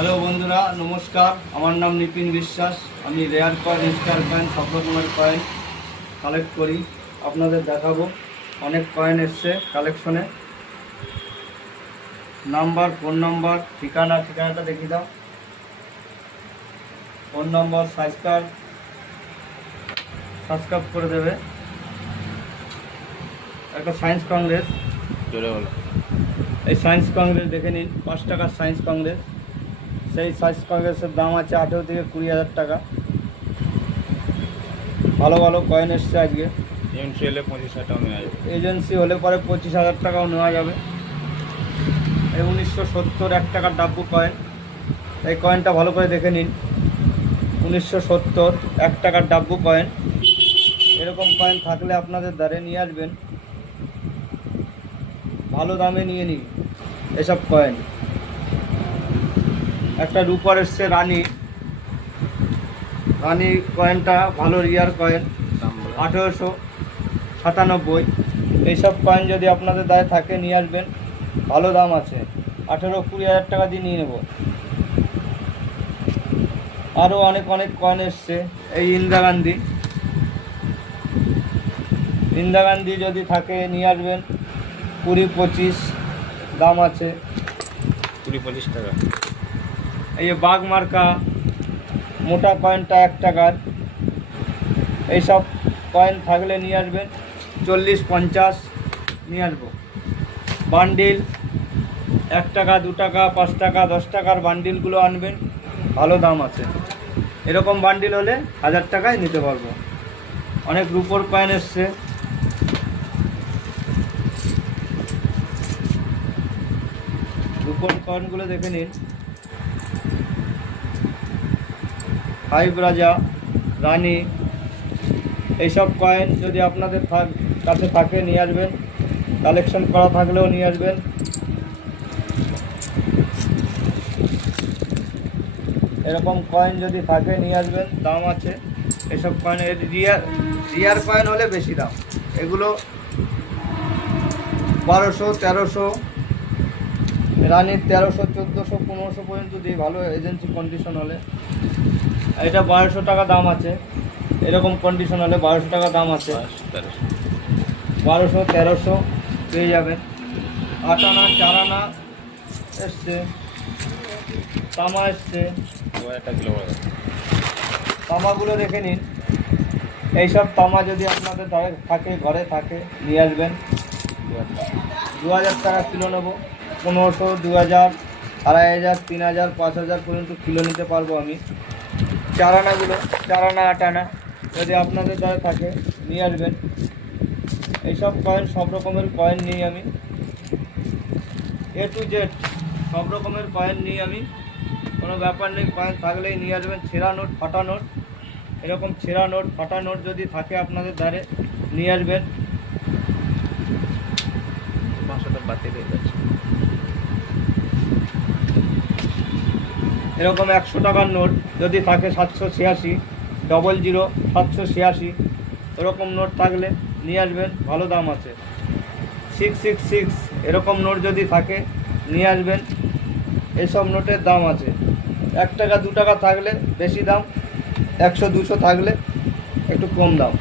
Hello বন্ধুরা, নমস্কার। আমার নাম নিপিন বিশ্বাস। আমি রেয়ার কয়েন, স্টার কয়েন, সব রকমের কয়েন কালেক্ট করি। আপনাদের দেখাবো। অনেক কয়েন এসছে কালেকশনে। নাম্বার, ফোন নাম্বার, ঠিকানাটা দেখিয়ে দাও। ফোন নম্বর, সাবস্ক্রাইব করে দেবে। একটা সায়েন্স কংগ্রেস, এই সায়েন্স কংগ্রেস দেখে নিন। 5 টাকার সায়েন্স কংগ্রেস। সেই সায়েন্স কংগ্রেসের দাম আছে 18 থেকে 20,000 টাকা। ভালো ভালো কয়েন এসছে আজকে। এজেন্সি হলে 25,000 টাকা নেওয়া যাবে। এজেন্সি হলে পরে 25,000 টাকাও নেওয়া যাবে। এই 1970 1 টাকার ডাব্বু কয়েন। এই কয়েনটা ভালো করে দেখে নিন। 1970 1 টাকার ডাব্বু কয়েন। এরকম কয়েন থাকলে আপনাদের দ্বারে নিয়ে আসবেন, ভালো দামে নিয়ে নিন এসব কয়েন। একটা রূপার এসছে রানী কয়েনটা ভালো রিয়ার কয়েন, 1897। এইসব কয়েন যদি আপনাদের দায়ে থাকে নিয়ে আসবেন, ভালো দাম আছে। 18-20,000 টাকা দিয়ে নিয়ে নেব। আরও অনেক কয়েন এসছে। এই ইন্দিরা গান্ধী যদি থাকে নিয়ে আসবেন, 20-25 দাম আছে। 20-25 টাকা। এই যে বাঘ মার্কা মোটা কয়েনটা 1 টাকার। এইসব কয়েন থাকলে নিয়ে আসবেন, 40-50 নিয়ে আসবো। বান্ডিল 1 টাকা, 2 টাকা, 5 টাকা, 10 টাকার বান্ডিলগুলো আনবেন, ভালো দাম আছে। এরকম বান্ডিল হলে 1000 টাকায় নিতে পারবো। অনেক রুপোর কয়েন এসছে। রুপোর কয়েনগুলো দেখে নিন। 5 রাজা, রানী, এইসব কয়েন যদি আপনাদের কাছে থাকে নিয়ে আসবেন। কালেকশন করা থাকলেও নিয়ে আসবেন। এরকম কয়েন যদি থাকে নিয়ে আসবেন, দাম আছে। এসব কয়েনের রিয়ার কয়েন হলে বেশি দাম। এগুলো 1200-1300, রানীর 1300-1400-1500 পর্যন্ত দিই, ভালো এজেন্সি কন্ডিশন হলে। এটা 1200 টাকা দাম আছে। এরকম কন্ডিশন হলে 1200 টাকা দাম আছে। 1200-1300 পেয়ে যাবেন। 8 আনা, 4 আনা এসছে। তামা এসছে। তামাগুলো দেখে নিন। এইসব তামা যদি আপনাদের থাকে, ঘরে থাকে, নিয়ে আসবেন। 2000 টাকা কিলো নেবো। 1500, 2000, 2500, 3000, 5000 পর্যন্ত কিলো নিতে পারবো আমি। 4 আনাগুলো, 4 আনা, 8 আনা যদি আপনাদের দ্বারা থাকে নিয়ে আসবেন। এইসব কয়েন, সব রকমের কয়েন নিই আমি। A to Z সব রকমের কয়েন নিই আমি, কোনো ব্যাপার নেই। কয়েন থাকলেই নিয়ে আসবেন। ছেঁড়া নোট, ফাটা নোট, এরকম ছেঁড়া নোট, ফাটা নোট যদি থাকে আপনাদের দ্বারে নিয়ে আসবেন। 500 বাতিল হয়ে যাচ্ছে। এরকম 100 টাকার নোট যদি থাকে 786, 00 786, এরকম নোট থাকলে নিয়ে আসবেন, ভালো দাম আছে। 666 এরকম নোট যদি থাকে নিয়ে আসবেন। এসব নোটের দাম আছে। 1 টাকা, 2 টাকা থাকলে বেশি দাম, 100-200 থাকলে একটু কম দাম।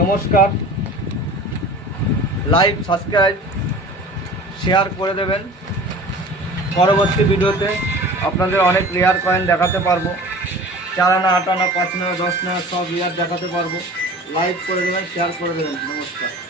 নমস্কার। লাইক, সাবস্ক্রাইব, শেয়ার করে দেবেন। পরবর্তী ভিডিওতে আপনাদের অনেক রেয়ার কয়েন দেখাতে পারবো। 4 আনা, 8 আনা, 5 আনা, 10 আনা সব রেয়ার দেখাতে পারবো। লাইক করে দেবেন, শেয়ার করে দেবেন। নমস্কার।